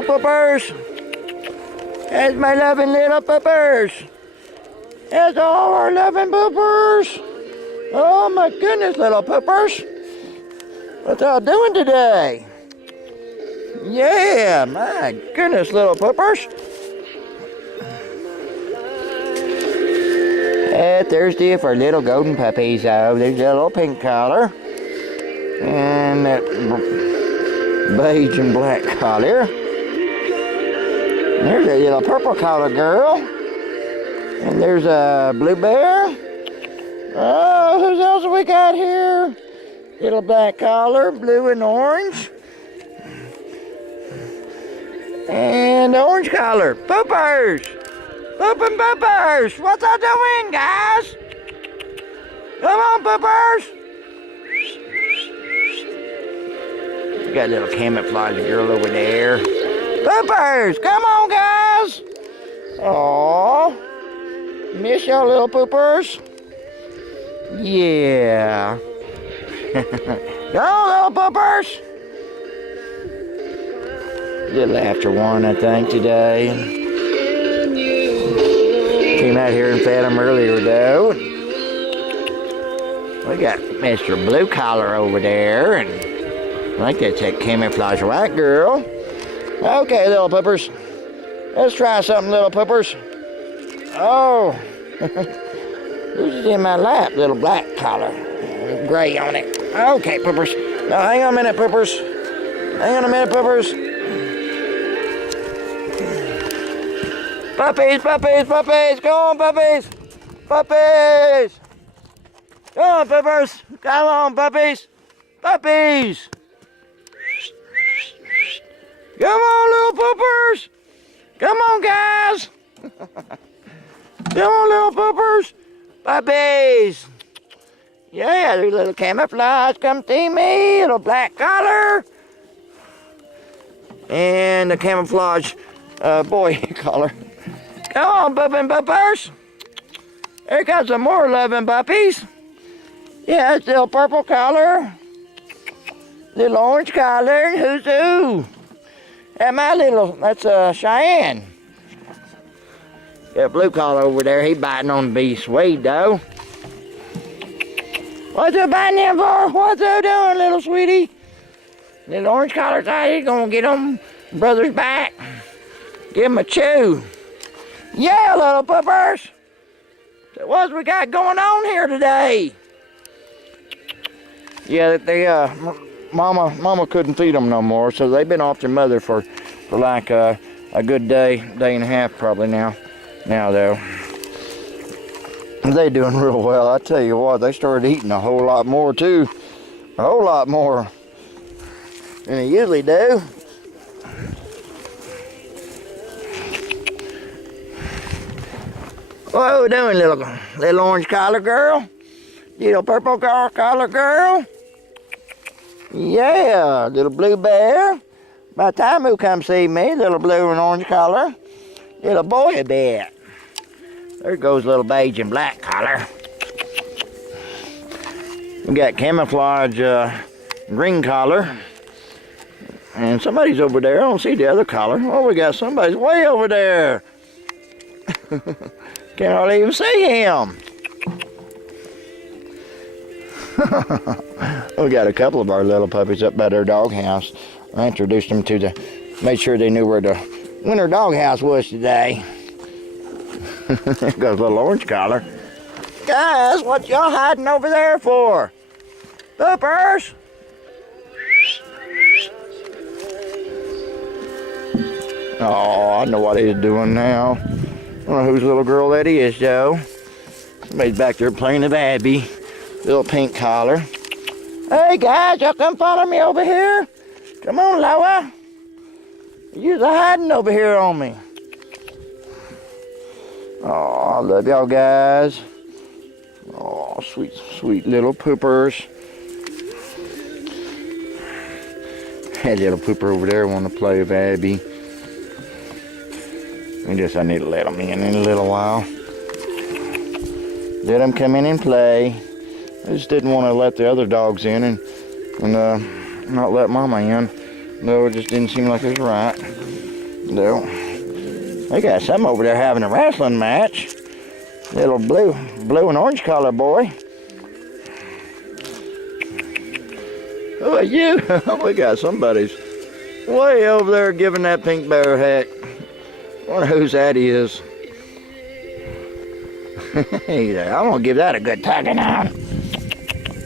little poopers. There's my loving little poopers. There's all our loving poopers. Oh my goodness, little poopers. What y'all doing today? Yeah, my goodness, little poopers. Thirsty for little golden puppies. Oh, there's a little pink collar. And that beige and black collar. There's a little purple collar girl. And there's a blue bear. Oh, who else have we got here? Little black collar, blue and orange. And orange collar. Poopers! Poopin' poopers! What's I doing, guys? Come on, poopers! We got a little camouflage girl over there. Poopers! Come on, guys! Aww. Miss y'all little poopers? Yeah. Go, little poopers! A little after 1, I think, today. Came out here and fed them earlier, though. We got Mr. Blue Collar over there, and I think that's that camouflage white girl. Okay, little poopers. Let's try something, little poopers. Oh. Who's in my lap? Little black collar. Gray on it. Okay, poopers. Now, hang on a minute, poopers. Hang on a minute, poopers. Puppies, puppies, puppies. Go on, puppies. Puppies. Come on, poopers. Come on, puppies. Puppies. Come on, little poopers. Come on, guys. Come on, little poopers. Puppies. Yeah, there's little camouflage. Come see me. Little black collar. And the camouflage boy collar. Come on, poopin' poopers. Here comes some more loving puppies. Yeah, it's little purple collar. Little orange collar. Who's who? And my little, that's Cheyenne. Got blue collar over there. He biting on the bee suede, though. What's you biting him for? What's you doing, little sweetie? Little orange collar side, he's gonna get on brother's back. Give him a chew. Yeah, little poopers. So what's we got going on here today? Yeah, they Mama couldn't feed them no more, so they've been off their mother for like a good day and a half probably now. Now though, they doing real well. I tell you what, they started eating a whole lot more too, a whole lot more than they usually do. What are we doing, little orange collar girl? Little purple collar girl? Yeah, little blue bear. By the time you come see me, little blue and orange collar. Little boy a bit. There goes little beige and black collar. We got camouflage green collar. And somebody's over there. I don't see the other collar. Oh, we got somebody's way over there. Can't hardly even see him. We got a couple of our little puppies up by their doghouse. I introduced them to made sure they knew where the winter doghouse was today. There goes little orange collar. Guys, what y'all hiding over there for? Poopers! Oh, I know what he's doing now. I don't know whose little girl that is, though. Somebody's back there playing with Abby. Little pink collar. Hey, guys, y'all come follow me over here. Come on, Loa. You're hiding over here on me. Oh, I love y'all guys. Oh, sweet, sweet little poopers. That little pooper over there want to play with Abby. I need to let them in a little while. Let them come in and play. I just didn't want to let the other dogs in and not let Mama in. No, it just didn't seem like it was right. No. They got some over there having a wrestling match. Little blue and orange collar boy. Who are you? We got somebody's way over there giving that pink bear a heck. Wonder whose that is. I'm gonna give that a good tugging on.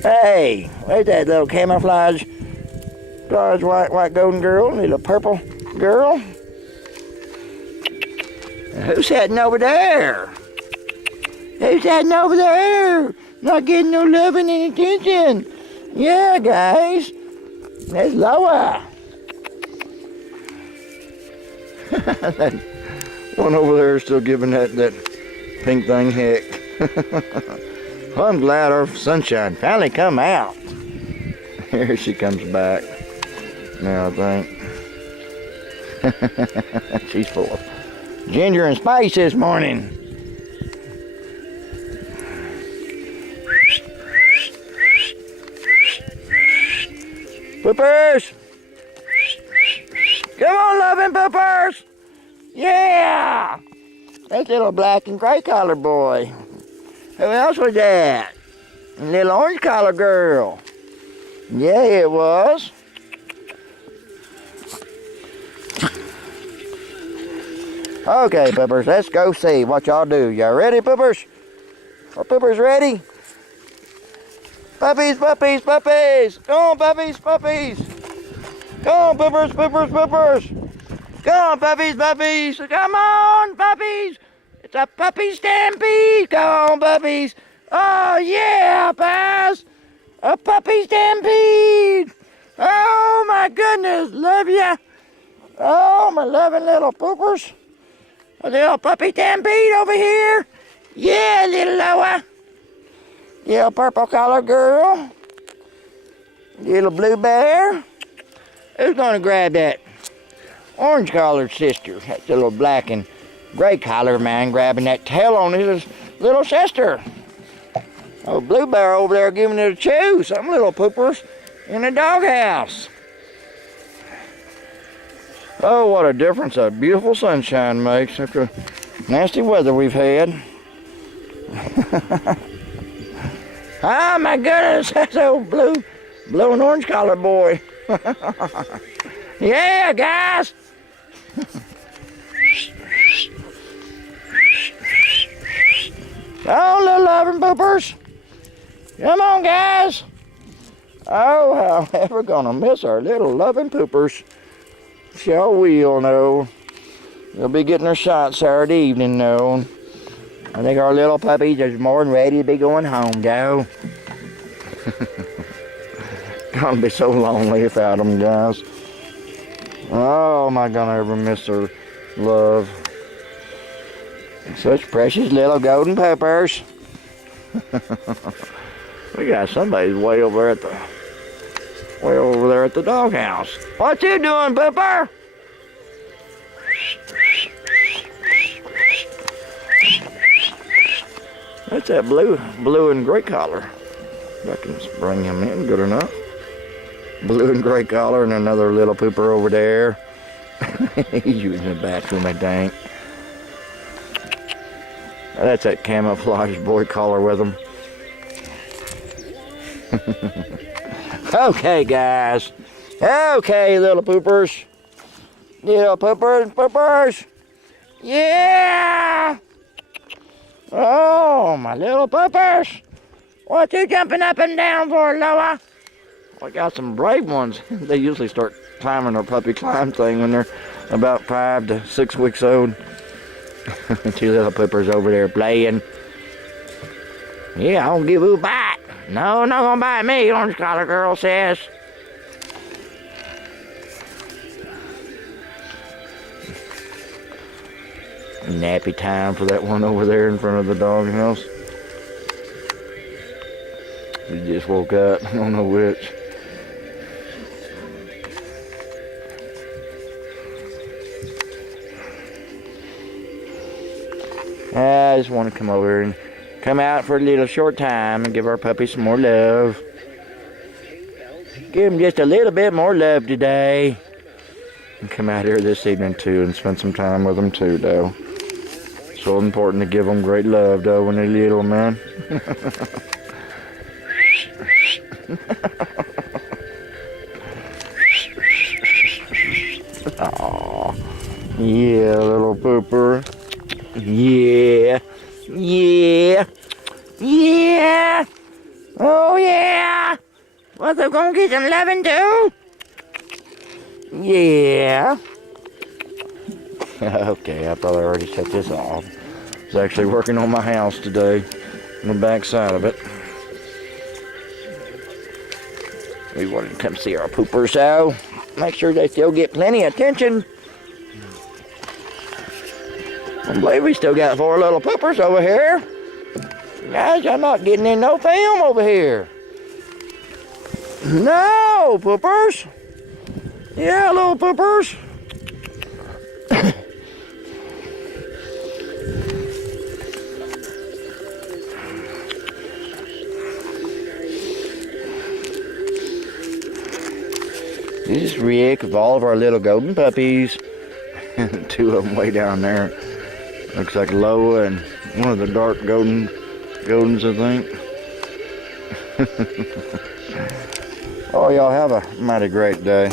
Hey, where's that little camouflage white golden girl, little purple girl? Who's heading over there? Who's heading over there? Not getting no loving and attention. Yeah, guys. That's Loa. That one over there is still giving that pink thing heck. Well, I'm glad our sunshine finally come out. Here she comes back. Now I think. She's full of ginger and spice this morning. Poopers! Come on, loving poopers! Yeah! That's little black and gray collar boy. Who else was that? Little orange collar girl. Yeah, it was. Okay, poopers, let's go see what y'all do. Y'all ready, poopers? Are poopers ready? Puppies, puppies, puppies! Come on, puppies, puppies! Come on, poopers, poopers, poopers! Come on, puppies, puppies! Come on, puppies! It's a puppy stampede! Come on, puppies! Oh, yeah, pals! A puppy stampede! Oh, my goodness, love ya! Oh, my loving little poopers! A little puppy stampede over here! Yeah, little Loa! Little purple collar girl. Little blue bear. Who's gonna grab that orange collared sister? That's the little black and gray collar man grabbing that tail on his little sister. Oh, blue bear over there giving it a chew. Some little poopers in the doghouse. Oh, what a difference a beautiful sunshine makes after nasty weather we've had. Oh my goodness, that's old blue and orange collar boy. Yeah, guys. Oh, little loving poopers. Come on, guys. Oh, how ever gonna miss our little loving poopers. Sure will, no. They'll be getting their shot Saturday evening, no. I think our little puppies are more than ready to be going home, though. Gonna be so lonely without them, guys. Oh, am I gonna ever miss their love? Such precious little golden poopers. We got somebody way over there at the doghouse. What you doing, pooper? That's that blue and gray collar. I can bring him in good enough. Blue and gray collar and another little pooper over there. He's using the bathroom, I think. That's that camouflage boy collar with him. Okay, guys. Okay, little poopers. Little poopers. Yeah! Oh, my little poopers. What you jumping up and down for, Loa? I got some brave ones. They usually start climbing their puppy climb thing when they're about 5 to 6 weeks old. Two little poopers over there playing. Yeah, I don't give you a bite. No, not gonna bite me, orange collar girl says. Nappy time for that one over there in front of the doghouse. He just woke up, I don't know which. I just want to come over and come out for a little short time and give our puppy some more love. Give him just a little bit more love today. Come out here this evening too and spend some time with them too, though. So important to give them great love, though, when they're little, man. Aw, yeah, little pooper. Yeah, yeah, yeah. Oh yeah. What's up? Gonna get some loving too? Yeah. Okay, I probably already shut this off. I was actually working on my house today, on the back side of it. We wanted to come see our poopers, so make sure they still get plenty of attention. I believe we still got 4 little poopers over here. Guys, I'm not getting in no film over here. No, poopers. Yeah, little poopers. This is Rick with all of our little golden puppies. 2 of them way down there. Looks like Loa and one of the dark goldens, I think. Oh, y'all have a mighty great day.